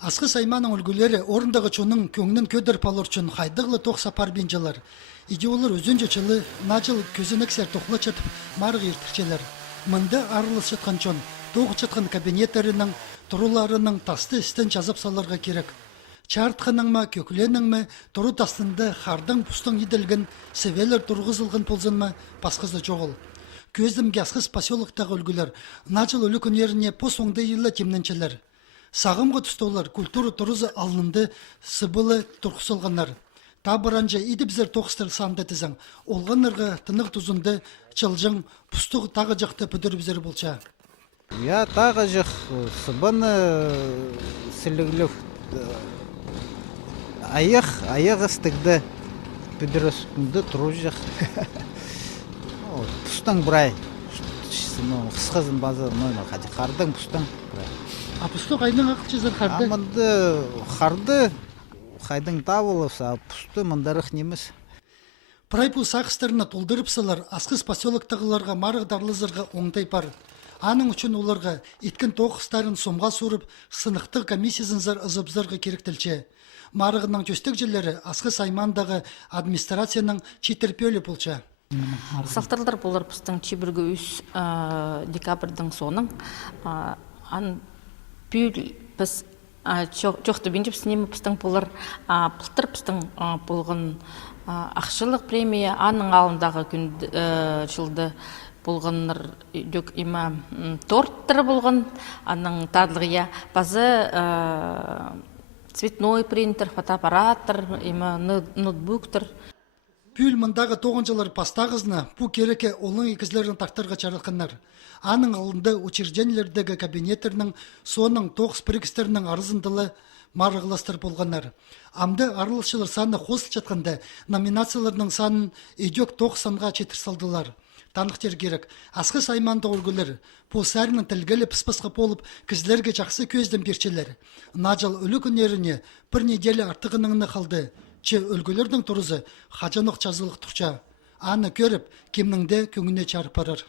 Асқы сайманың үлгілері орындағы чоның көңнін көдір палырчын хайдығлы тоқ сапар бенжалар. Идеолар өзінже чылы, начал көзінексер тоқлы чатып марғы ертірчелер. Мында арылыс жатқан чон, тоғы жатқан кабинеттерінің, тұруларының тасты істен жазып саларға керек. Чартқының ма, көкіленің ма, тұру тастынды қардың пұстың еділгін, севелер тұрғызылғын ползын ма, пасқызды жоғыл. Көздімге асқыз поселоктағы үлгілер, начал өлі күнеріне пос оңды елі темненчелер. Сағымғы тұстаулар культура тұрызы алынды сыбылы тұрқысылғанар. Табыранжа идібзер тоқыстыр санды тізің. Олғанырға тынық тұзынды чылжың пұстығы тағы жақты пүдірібзер болча. Я тағы жақ сыбыны сілігілік аяқ ыстықты пүдірісінде тұру жақ. Пұстың бұрай. Қысқызын базы қардың пұстың бұрай. Апусты қайдың ақылчыздар қарды? Амынды қарды қайдың табылыса, апусты мұндарық неміз. Прайпу сақыстарына толдырыпсылар, асқыз поселоктағыларға марығдарлызырға оңтай пар. Аның үшін оларға еткен тоқыстарын сомға сұрып, сынықтық комиссиясынзар ызыбзарға керектілче. Марығының төстік жерлері асқыз аймандағы администрацияның читерпелі болча. Сақтарлар болар пұстың чебіргі үс декабрдың соның. Пүл біз жоқты бенжіп сінемі пұстың болар пұлтыр пұстың болғын ақшылық премия аның алындағы күн жылды болғаныр дөк има торттыры болған аның тадылғыя базы цветной принтер, фотоаппараттыр, има ноутбуктыр. Пүл мұндағы тоғынжылар пастағызына бұ кереке олың екізлерін тақтарға чарыққанар. Аның алынды учреждениелердегі кабинеттерінің соның тоғыз бірікістерінің арызындылы марығыластыр болғанар. Амды арылышылар саны қосыл жатқанда номинацияларының санын үйдек 90-ға четір салдылар. Танықтер керек. Асқы сайманды өргілер. Бұл сәрінің тілгелі піспісқы болып кізлерге жақсы көзден берчелер. Нажал өлі күнеріне бір неделі артығыныңны қалды. Че өлгілердің тұрызы қажанық жазылық тұқча. Аны көріп, кемніңде көңіне чарпарыр.